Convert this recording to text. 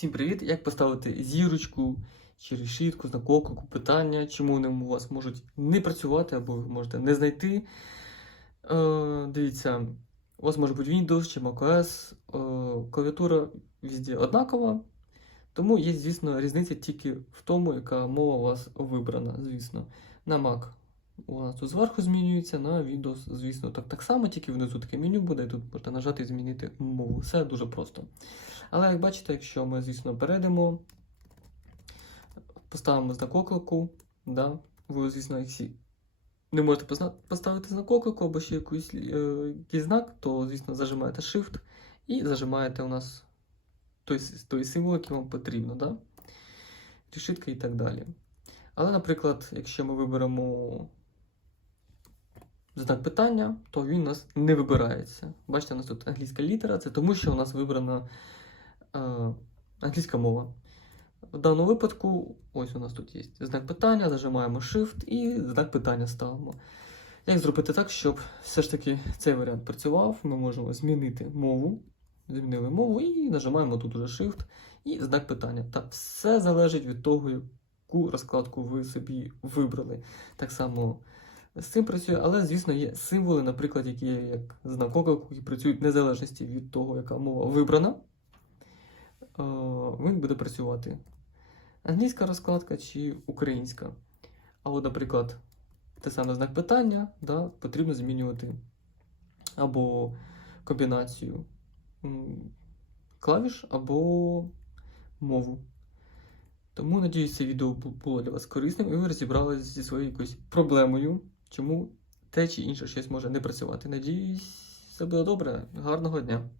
Всім привіт! Як поставити зірочку чи решітку, знак оклику, питання, чому вони у вас можуть не працювати або ви можете не знайти. Е, дивіться, у вас може бути Windows чи macOS, е, клавіатура везде однакова, тому є, звісно, різниця тільки в тому, яка мова у вас вибрана, звісно. На Mac у нас тут зверху змінюється, на Windows, звісно, так, так само, тільки внизу таке меню буде, і тут можна нажати і змінити мову. Все дуже просто. Але як бачите, якщо ми, звісно, перейдемо, поставимо знак оклику, да, ви, звісно, якщо не можете поставити знак оклику або ще якийсь, е, якийсь знак, то, звісно, зажимаєте Shift і зажимаєте у нас той, той символ, який вам потрібно, да? решітка і так далі. Але, наприклад, якщо ми виберемо знак питання, то він у нас не вибирається. Бачите, у нас тут англійська літера, це тому, що у нас вибрана е, англійська мова. В даному випадку, ось у нас тут є знак питання, зажимаємо Shift і знак питання ставимо. Як зробити так, щоб все ж таки цей варіант працював? Ми можемо змінити мову. Змінили мову і нажимаємо тут уже Shift і знак питання. Та все залежить від того, яку розкладку ви собі вибрали. Так само з цим працює, але, звісно, є символи, наприклад, які є як знак оклику, які працюють в незалежності від того, яка мова вибрана. Е, Він буде працювати англійська розкладка чи українська. А от, наприклад, те саме знак питання, да, потрібно змінювати або комбінацію клавіш, або мову. Тому, надіюсь, це відео було для вас корисним і ви розібралися зі своєю якоюсь проблемою, чому те чи інше щось може не працювати. Надіюсь, все буде добре. Гарного дня!